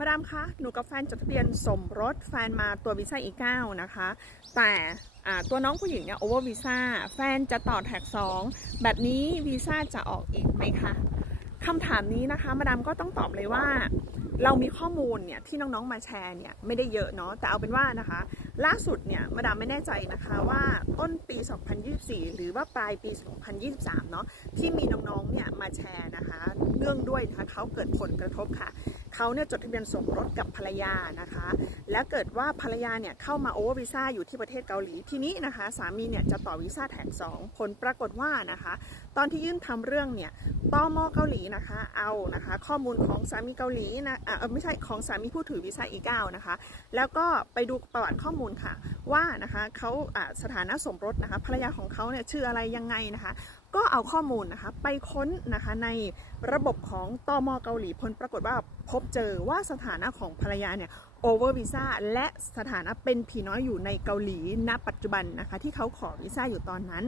มาดามคะ หนูกับแฟนจดทะเบียนสมรสแฟนมาตัววีซ่าอีเก้านะคะ แต่ตัวน้องผู้หญิงเนี่ยโอเวอร์วีซ่าแฟนจะต่อแท็กสองแบบนี้วีซ่าจะออกอีกไหมคะคำถามนี้นะคะมาดามก็ต้องตอบเลยว่า เรามีข้อมูลเนี่ยที่น้องๆมาแชร์เนี่ยไม่ได้เยอะเนาะแต่เอาเป็นว่านะคะ ล่าสุดเนี่ยมาดามไม่แน่ใจนะคะว่าต้นปี 2024 หรือว่าปลายปี 2023 เนาะที่มีน้องๆเนี่ยมาแชร์นะคะเนื่องด้วยนะคะเขาเกิดผลกระทบค่ะ เขาเนี่ยจดทะเบียนสมรสกับภรรยานะคะ และเกิดว่าภรรยาเนี่ยเข้ามาโอเวอร์วีซ่าอยู่ที่ประเทศเกาหลีทีนี้นะคะ สามีเนี่ยจะต่อวีซ่าแท็กสองผลปรากฏว่านะคะ ตอนที่ยื่นทำเรื่องเนี่ยตมเกาหลีนะคะ เอานะคะ ข้อมูลของสามีเกาหลีนะอะเออไม่ใช่ของสามีผู้ถือวีซ่าอีเก้านะคะ แล้วก็ไปดูประวัติข้อมูลค่ะ ว่านะคะเขาสถานะสมรสนะคะภรรยาของเขาเนี่ยชื่ออะไรยังไงนะคะ ก็เอาข้อมูลนะคะไปค้นนะคะในระบบของตมเกาหลีผลปรากฏว่าพบเจอว่าสถานะของภรรยาเนี่ยโอเวอร์วีซ่าและสถานะเป็นผีน้อยอยู่ในเกาหลีณปัจจุบันนะคะที่เขาขอวีซ่าอยู่ตอนนั้น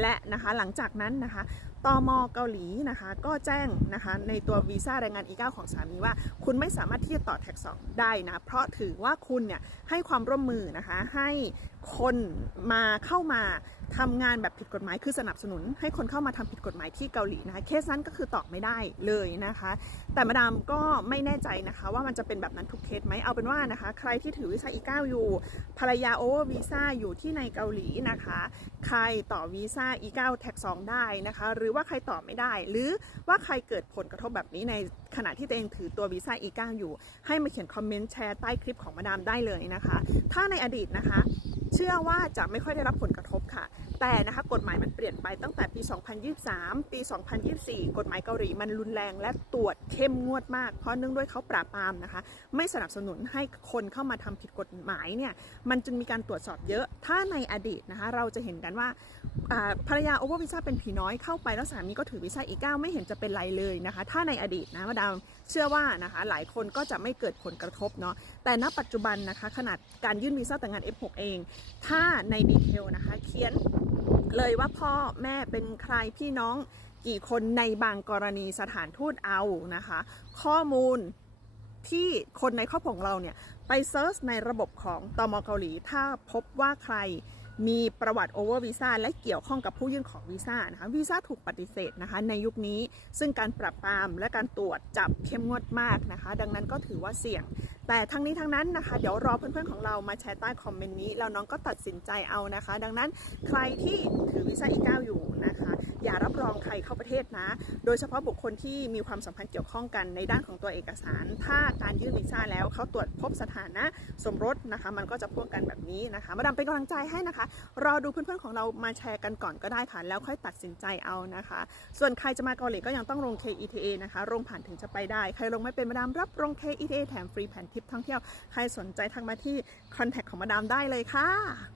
และนะคะหลังจากนั้นนะคะตมเกาหลีนะคะก็แจ้งนะคะในตัววีซ่าแรงงาน E9 ของสามีว่า คุณไม่สามารถที่จะต่อแท็กสองได้นะเพราะถือว่าคุณเนี่ยให้ความร่วมมือนะคะให้คนมาเข้ามา ทำงานแบบผิดกฎหมายคือสนับสนุน ให้คนเข้ามาทำผิดกฎหมายที่เกาหลีนะคะเคสนั้นก็คือตอบไม่ได้เลยนะคะ แต่มาดามก็ไม่แน่ใจนะคะว่ามันจะเป็นแบบนั้นทุกเคสไหมเอาเป็นว่านะคะ ใครที่ถือวีซ่า E9 อยู่ภรรยาโอเวอร์วีซ่าอยู่ที่ในเกาหลีนะคะ ใครต่อวีซ่า E9 แท็ก2ได้นะคะ หรือว่าใครต่อไม่ได้ หรือว่าใครเกิดผลกระทบแบบนี้ใน ขณะที่ตัวเองถือตัววีซ่า E9 อยู่ ให้มาเขียนคอมเมนต์แชร์ใต้คลิปของมาดามได้เลยนะคะ ถ้าในอดีตนะคะ เชื่อว่าจะไม่ค่อยได้รับผลกระทบค่ะ แต่นะคะกฎหมายมันเปลี่ยนไปตั้งแต่ปี 2023 ปี 2024 กฎหมายเกาหลีมันรุนแรงและตรวจเข้มงวดมาก เพราะเนื่องด้วยเขาปราบปรามนะคะ ไม่สนับสนุนให้คนเข้ามาทำผิดกฎหมายเนี่ย มันจึงมีการตรวจสอบเยอะ ถ้าในอดีตนะคะ เราจะเห็นกันว่าภรรยาโอเวอร์วีซ่าเป็นผีน้อยเข้าไปแล้วสามีก็ถือวีซ่าอีกเก้าไม่เห็นจะเป็นไรเลยนะคะ ถ้าในอดีตนะมาดามเชื่อว่านะคะหลายคนก็จะไม่เกิดผลกระทบเนาะ แต่ณปัจจุบันนะคะขนาดการยื่นวีซ่าแต่งงาน F6 เอง ถ้าในดีเทลนะคะเขียน เลยว่าพ่อแม่เป็นใครพี่น้องกี่คนในบางกรณีสถานทูตเอานะคะ ข้อมูลที่คนในครอบครัวของเราเนี่ย ไปเซิร์ชในระบบของตมเกาหลี ถ้าพบว่าใคร มีประวัติโอเวอร์วีซ่าและเกี่ยวข้องกับผู้ยื่นของวีซ่านะคะวีซ่าถูกปฏิเสธนะคะในยุคนี้ซึ่งการปรับปรามและการตรวจจับเข้มงวดมากนะคะ ดังนั้นก็ถือว่าเสี่ยง แต่ทั้งนี้ทั้งนั้นนะคะ เดี๋ยวรอเพื่อนๆของเรามาแชร์ใต้คอมเมนต์นี้แล้วน้องก็ตัดสินใจเอานะคะ ดังนั้นใครที่ถือวีซ่าอีเก้าอยู่นะคะ อย่ารับรองใครเข้าประเทศนะ โดยเฉพาะบุคคลที่มีความสัมพันธ์เกี่ยวข้องกันในด้านของตัวเอกสาร ถ้าการยื่นวีซ่าแล้วเขาตรวจพบสถานะสมรสนะคะ มันก็จะพ่วงกันแบบนี้นะคะ มาดามเป็นกำลังใจให้นะคะ รอดูเพื่อนๆของเรามาแชร์กันก่อนก็ได้ค่ะ แล้วค่อยตัดสินใจเอานะคะ ส่วนใครจะมาเกาหลีก็ยังต้องลง KETA นะคะลงผ่านถึงจะไปได้ ใครลงไม่เป็นมาดามรับลง KETA แถมฟรีแผนทริปท่องเที่ยว ใครสนใจทักมาที่คอนแทคของมาดามได้เลยค่ะ